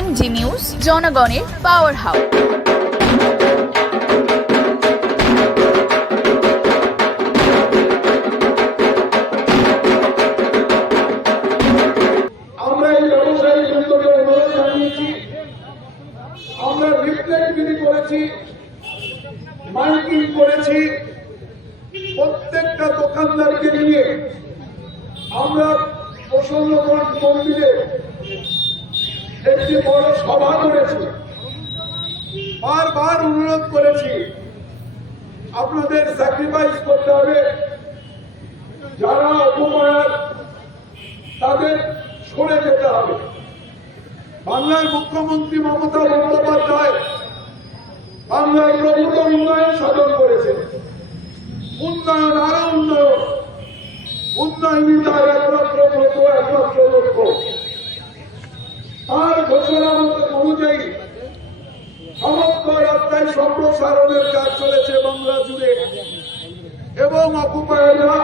MG news জনগণের power house আমরা reflect বিলি করেছি প্রত্যেকটা নিয়ে আমরা একটি বড় সভা করেছি। বারবার অনুরোধ করেছি, আপনাদের স্যাক্রিফাইস করতে হবে। যারা অপমায়ার তাদের সরে যেতে হবে। বাংলার মুখ্যমন্ত্রী মমতা বন্দ্যোপাধ্যায় বাংলার প্রভূত উন্নয়ন সাধন করেছে উন্নয়ন আরও উন্নয়ন উন্নয়নই তার একমাত্র একমাত্র লক্ষ্য তার ঘোষণা মতো অনুযায়ী সমস্ত রাস্তায় সম্প্রসারণের কাজ চলেছে বাংলা জুড়ে। এবং অকুপায়েরা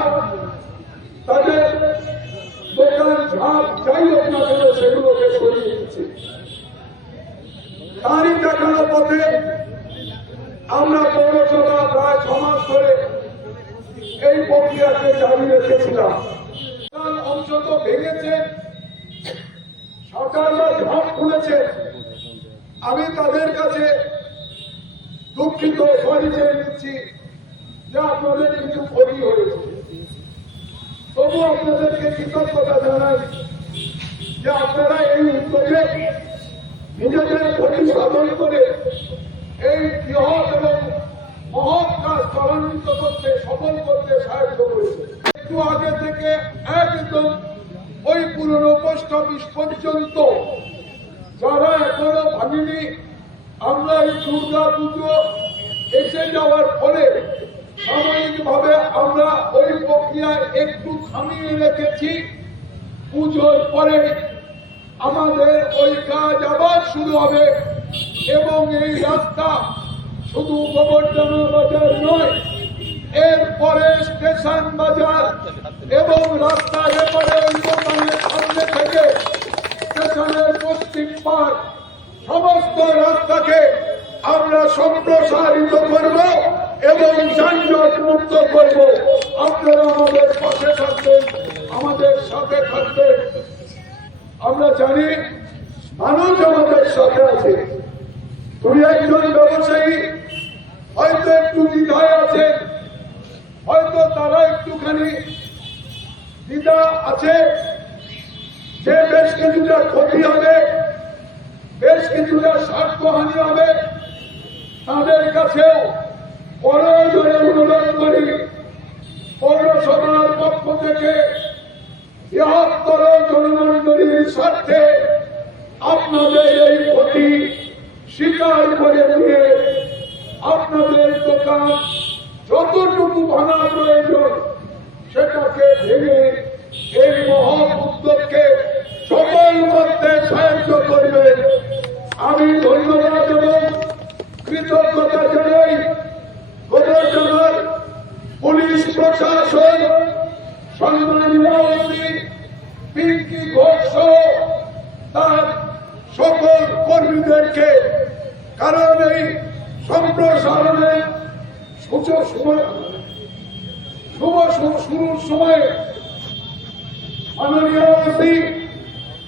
তাদের দোকান ঝাঁপ যাই হোক না কেন সেগুলোকে সরিয়ে দিচ্ছে। তারই দেখানো পথে আমরা পৌরসভা প্রায় ছ মাস ধরে এই প্রক্রিয়াকে চালু রেখেছিলাম অংশ তো ভেঙেছে সরকাররা ঝাঁপ খুলেছে। আমি তাদের কাছে দুঃখিত পরিচয় দিচ্ছি যে আপনাদের কিছু ক্ষতি হয়েছে। তবু আপনাদেরকে কৃতজ্ঞতা জানাই যে আপনারা এই উদ্যোগে নিজেদের ক্ষতি সাধন করে এই বৃহৎ এবং মহৎ কাজ ত্বরান্বিত করতে, সফল করতে সাহায্য করেছে। একটু আগে থেকে একদম ওই পুরনো পোস্ট অফিস পর্যন্ত যারা এখনও ভাঙিনি আমরা এই দুর্গা পুজো এসে যাওয়ার ফলে সাময়িকভাবে আমরা ওই প্রক্রিয়ায় একটু থামিয়ে রেখেছি। পুজোর পরে আমাদের ওই কাজ আবার শুরু হবে এবং এই রাস্তা শুধু গোবর্ধনা বাজার নয় এরপরে স্টেশন বাজার এবং রাস্তার এপারে সামনে থেকে স্টেশনের পশ্চিম পার সমস্ত রাস্তাকে আমরা সম্প্রসারিত করব এবং যানজট মুক্ত করব। আপনারা আমাদের পাশে থাকবেন, আমাদের সাথে থাকবেন। আমরা জানি মানুষ আমাদের সাথে আছে। তুমি একজন ব্যবসায়ী, হয়তো একটু দ্বিধায় আছেন, হয়তো তারা একটুখানি দ্বিধা আছে। যে বেশ কিছুটা ক্ষতি হবে বেশ কিছুটা স্বার্থহানি হবে, তাদের কাছেও প্রয়োজনে অনুরোধ করি পৌরসভার পক্ষ থেকে বৃহত্তর জনমন্ডলীর স্বার্থে আপনাদের এই ক্ষতি স্বীকার করে দিয়ে আপনাদের দোকান যতটুকু ভাঙা প্রয়োজন সেটাকে ভেঙে এই মহৎ উদ্যোগকে সফল করতে সাহায্য করবেন। আমি ধন্যবাদ এবং কৃতজ্ঞতা জানাই গভর্নর পুলিশ প্রশাসন সম্মানীয় ঘোষ তার সকল কর্মীদেরকে। কারণ এই সম্প্রসারণে শুরুর সময় মাননীয়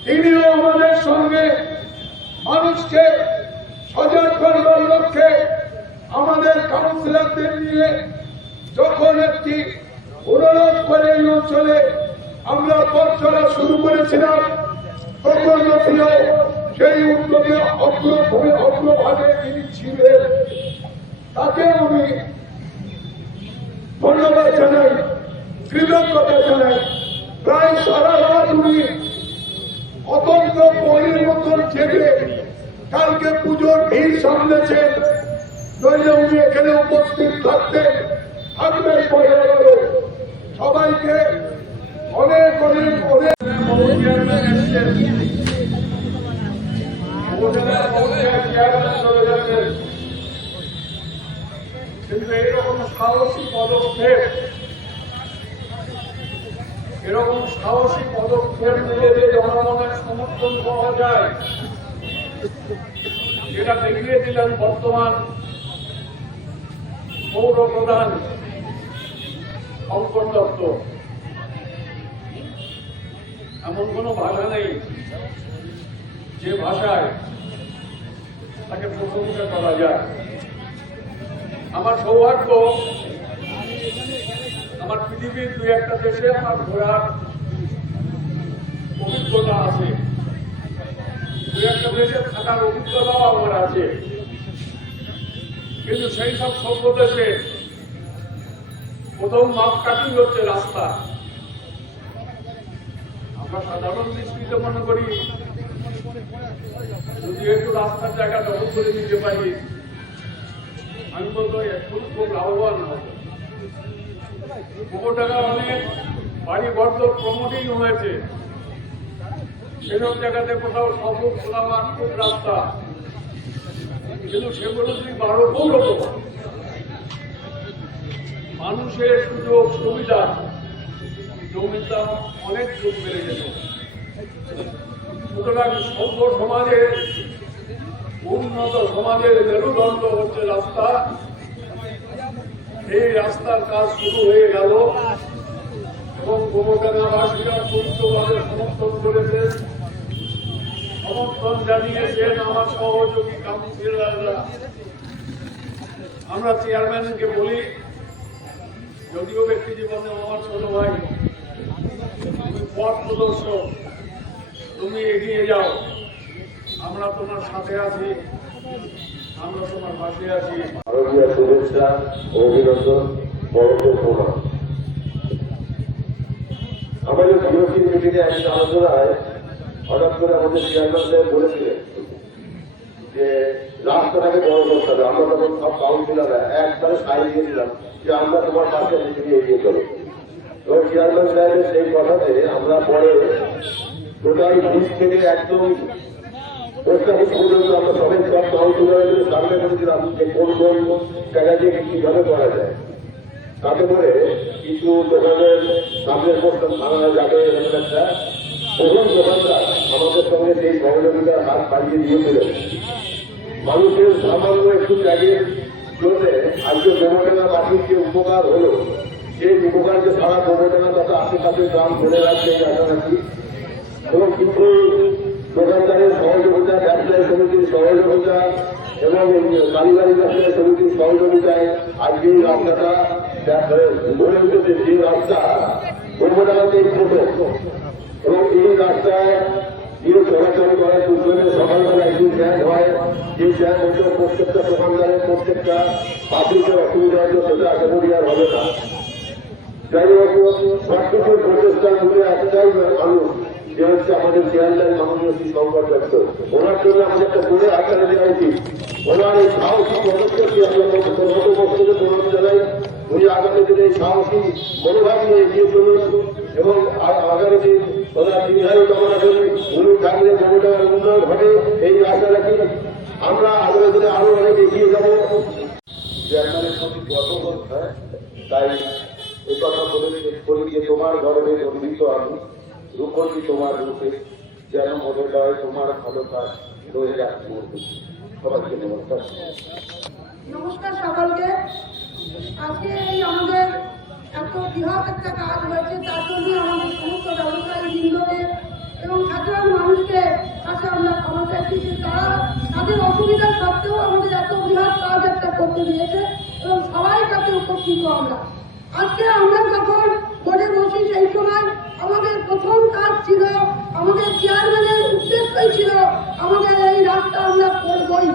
তিনিও আমাদের সঙ্গে মানুষকে সজাগ করবার লক্ষ্যে আমাদের কাউন্সিলরদের নিয়ে যখন একটি অনুরোধ করে এই অঞ্চলে আমরা পথ শুরু করেছিলাম, তখন তিনিও সেই উদ্যোগে অগ্রভূমি অগ্রভাগে তিনি ছিলেন তাকে আমি ধন্যবাদ জানাই, কৃতজ্ঞতা জানাই। প্রায় সারা রাত উনি অতন্ত পরের মতন জেগে কালকে পুজোর ভিড় নইলে উনি এখানে উপস্থিত থাকতেন থাকবেন আবারও। সবাইকে অনেক অনেক অনেক সাহসী পদক্ষেপ, এরকম সাহসী পদক্ষেপ নিলে যে জনগণের সমর্থন পাওয়া যায় যেটা দেখিয়ে দিলেন বর্তমান পৌর প্রধান শঙ্কর দত্ত। এমন কোনো ভাষা নেই যে ভাষায় তাকে প্রশংসা করা যায়। আমার সৌভাগ্য, আমার পৃথিবীর দুই একটা দেশে আমার ঘোরার অভিজ্ঞতা আছে। থাকার অভিজ্ঞতাও আমার আছে। কিন্তু সেই সব সভ্য দেশে প্রথম মাপকাঠি হচ্ছে রাস্তা। আমরা সাধারণ দৃষ্টিতে মনে করি, যদি একটু রাস্তার জায়গা দখল করে নিতে পারি, আমি বলব এখন খুব লাভবান হব। টাকা অনেক বাড়ি তো প্রমোটিং হয়েছে। সেসব জায়গাতে কোথাও সব খোলাবার খুব রাস্তা। কিন্তু সেগুলো যদি বারো পৌরসভা মানুষের সুযোগ সুবিধা, জমির দাম অনেক যোগ বেড়ে যেত। সুতরাং সভ্য সমাজের, উন্নত সমাজের মেরুদণ্ড হচ্ছে রাস্তা। এই রাস্তার কাজ শুরু হয়ে গেল। এবং গোবরডাঙ্গাবাসীরা পূর্ণভাবে সমর্থন করেছেন। সমর্থন আমার সহযোগী কাউন্সিলররা। আমরা চেয়ারম্যানকে বলি, যদিও ব্যক্তি জীবনে আমার ছোট ভাই, তুমি পথ প্রদর্শক, তুমি এগিয়ে যাও। আমরা তোমার সাথে আছি, আমরা তোমার পাশে আছি। ভারতীয় শুভেচ্ছা অভিনন্দন বড়দের প্রণাম। আমাদের বিরোধী মিটিংয়ে একটা আলোচনায় হঠাৎ করে আমাদের চেয়ারম্যান সাহেব বলেছিলেন যে রাস্তাটাকে বড় করতে আমরা সব কাউন্সিলাররা একবারে সাইড দিয়ে যে আমরা তোমার পাশে মিটিংয়ে এগিয়ে সাহেবের সেই কথাতে আমরা পরে টোটাল বিশ থেকে একদম অফিস পর্যন্ত আমরা সবাই সব কাউন্সিলরদের সামনে করেছিলাম যে কোন কোন জায়গা থেকে কীভাবে করা যায়। তাতে করে কিছু দোকানের সামনের পোস্ট ভাঙা যাবে এরকম একটা বহু দোকানদার আমাদের সঙ্গে সেই সহযোগিতার হাত বাড়িয়ে দিয়েছিলেন মানুষের সামান্য একটু জায়গায় জন্য আজকে গোবরডাঙ্গা বাসীর যে উপকার হলো, সেই উপকারকে সারা গোবরডাঙ্গা তথা আশেপাশে গ্রাম ধরে রাখছে রাখি এবং কিছু দোকানদারের সহযোগিতা, ব্যবসায়ী সমিতির সহযোগিতা এবং কারিগরি ব্যবসায়ী সমিতির সহযোগিতায় আজকে এই রাস্তাটা গড়ে উঠেছে যে রাস্তা গোবরডাঙ্গাতেই প্রথম এবং এই রাস্তায় দিয়ে চলাচল করে দুজনের সকালবেলা একদিন জ্ঞান হয় যে জ্ঞান হচ্ছে প্রত্যেকটা দোকানদারের প্রত্যেকটা পাবলিকের অসুবিধা হচ্ছে সেটা আশা করি আর হবে না যাই হোক সবকিছু প্রচেষ্টা করে একটাই মানুষ যে হচ্ছে আমাদের চেয়ারম্যান মাননীয় শ্রী শঙ্কর দত্ত ওনার জন্য আমাদের একটা বড় আকারে দেওয়া উচিত ওনার এই সাহসী পদক্ষেপটি আমরা মতো বছরে প্রণাম জানাই উনি আগামী দিনে সাহসী মনোভাব নিয়ে এগিয়ে চলুন এবং আগামী দিন ওনার দীর্ঘায়ু কামনা করি উনি থাকলে জমিটার উন্নয়ন ঘটে এই আশা রাখি। আমরা আগামী দিনে আরও অনেক এগিয়ে যাব। তাই এই কথা বলে বলি যে তোমার গর্বে গর্বিত আমি রূপী তোমার রূপে, যেন মনে হয় তোমার ভালো কাজ রয়ে সবাইকে নমস্কার। নমস্কার সকলকে। আজকে এই আমাদের এত বৃহৎ একটা কাজ হয়েছে, তার জন্য আমাদের সমস্ত ব্যবসায়ী বৃন্দকে এবং সাধারণ মানুষকে কাছে আমরা ক্ষমা চাইছি যে তারা তাদের অসুবিধা সত্ত্বেও আমাদের এত বৃহৎ কাজ একটা করতে দিয়েছে এবং সবাই তাতে উপকৃত আমরা। আজকে আমরা যখন বলে বসি, সেই সময় আমাদের প্রথম কাজ ছিল, আমাদের চেয়ারম্যানের উদ্দেশ্যই ছিল আমাদের এই রাস্তা আমরা করবই।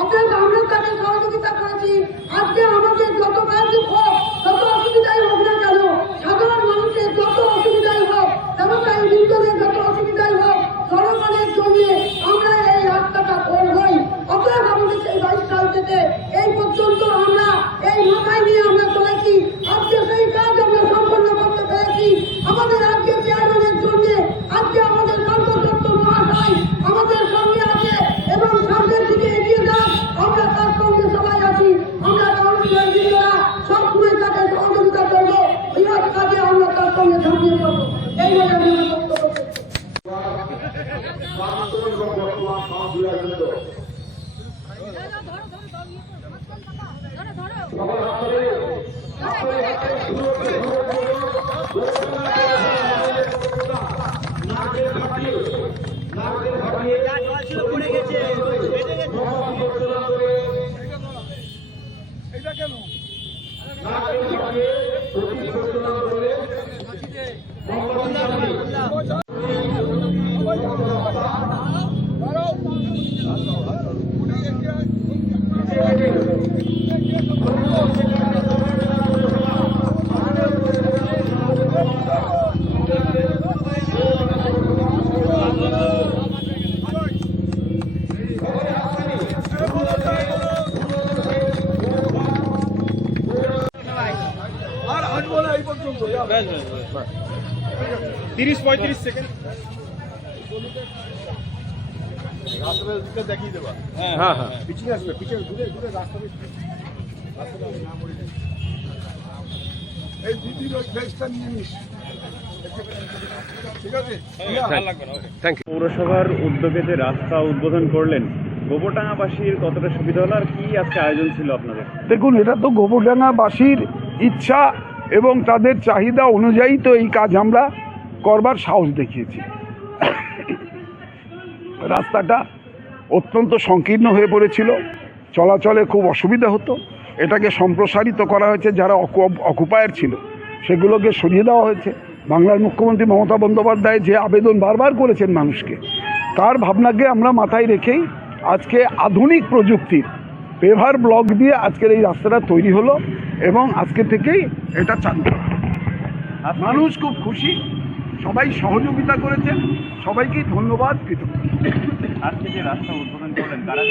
অতএব আমরা তাকে সহযোগিতা করেছি। আজকে আমাদের পঁয়ত্রিশ সেকেন্ড হ্যাঁ হ্যাঁ পিছনে আসবে পিছনে দূরে দূরে রাস্তা এই দিদির ওই ফেসটা নিয়ে নিস। ঠিক আছে? ভালো লাগবে না ওকে থ্যাংক ইউ পৌরসভার উদ্যোগে যে রাস্তা উদ্বোধন করলেন গোবরডাঙ্গাবাসীর কতটা সুবিধা হলো আর কি আজকে আয়োজন ছিল আপনাদের? দেখুন এটা তো গোবরডাঙ্গাবাসীর ইচ্ছা এবং তাদের চাহিদা অনুযায়ী তো এই কাজ আমরা করবার সাহস দেখিয়েছি। রাস্তাটা অত্যন্ত সংকীর্ণ হয়ে পড়েছিল। চলাচলে খুব অসুবিধা হতো। এটাকে সম্প্রসারিত করা হয়েছে যারা অকুপায়ার ছিল। সেগুলোকে সরিয়ে দেওয়া হয়েছে। বাংলার মুখ্যমন্ত্রী মমতা বন্দ্যোপাধ্যায় যে আবেদন বারবার করেছেন মানুষকে, তার ভাবনাকে আমরা মাথায় রেখেই আজকে আধুনিক প্রযুক্তির পেভার ব্লক দিয়ে আজকের এই রাস্তাটা তৈরি হলো এবং আজকে থেকেই এটা চালু মানুষ খুব খুশি। সবাই সহযোগিতা করেছেন সবাইকেই ধন্যবাদ কৃতজ্ঞ আজকে যে রাস্তা উদ্বোধন করলেন তারা